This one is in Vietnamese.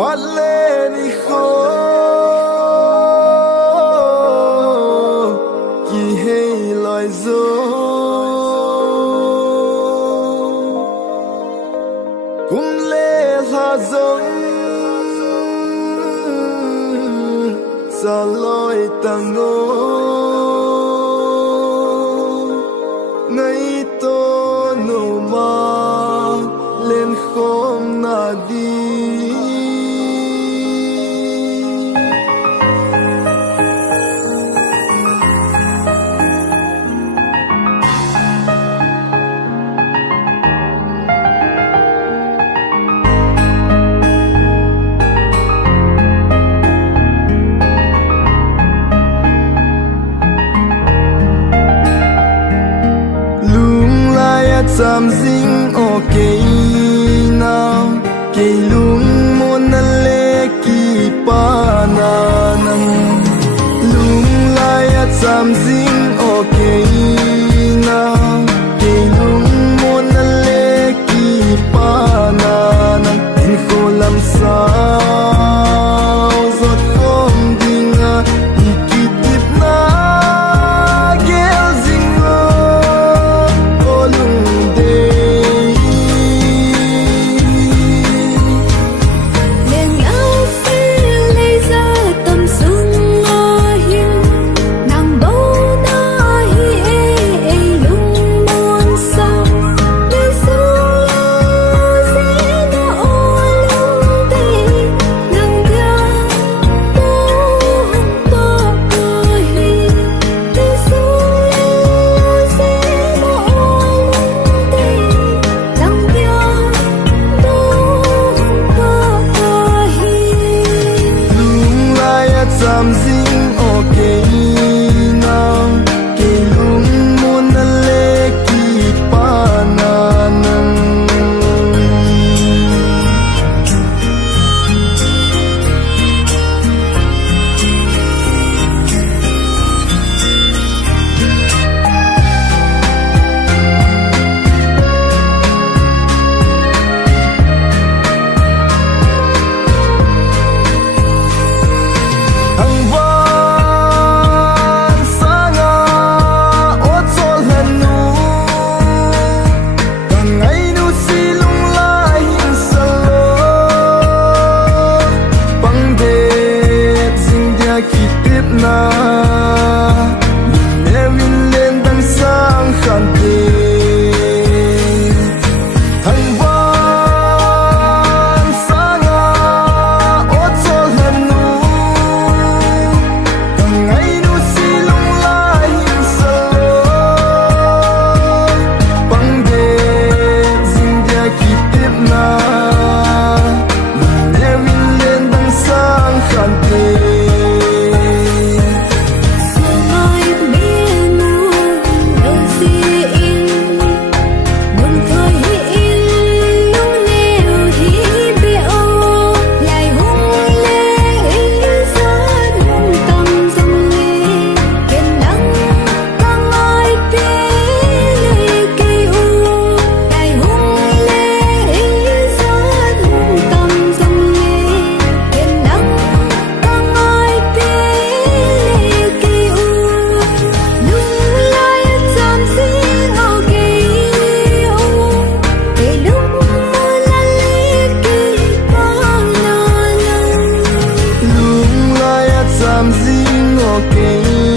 phát lên đi khô kỳ hay lời dô cũng lệ tha giống xa lối tàng ngô ngay tô nụ mà lên khóm na đi Sam zing ok now ke lung mon le ki pa na nang lung lai at sam zing ok now ke lung mon le ki pa na nang in ko lam sao zot kom dinga ikitip na gel zingo olung Sam zing ok now ke lung mon le ki pa na nang na ne win lên đằng sang khan te thằng van sanga o chol hanu kang ai nu silung la hin salo bang de jing dia ki tip na ne win lên đằng sang khan te Sam zing ok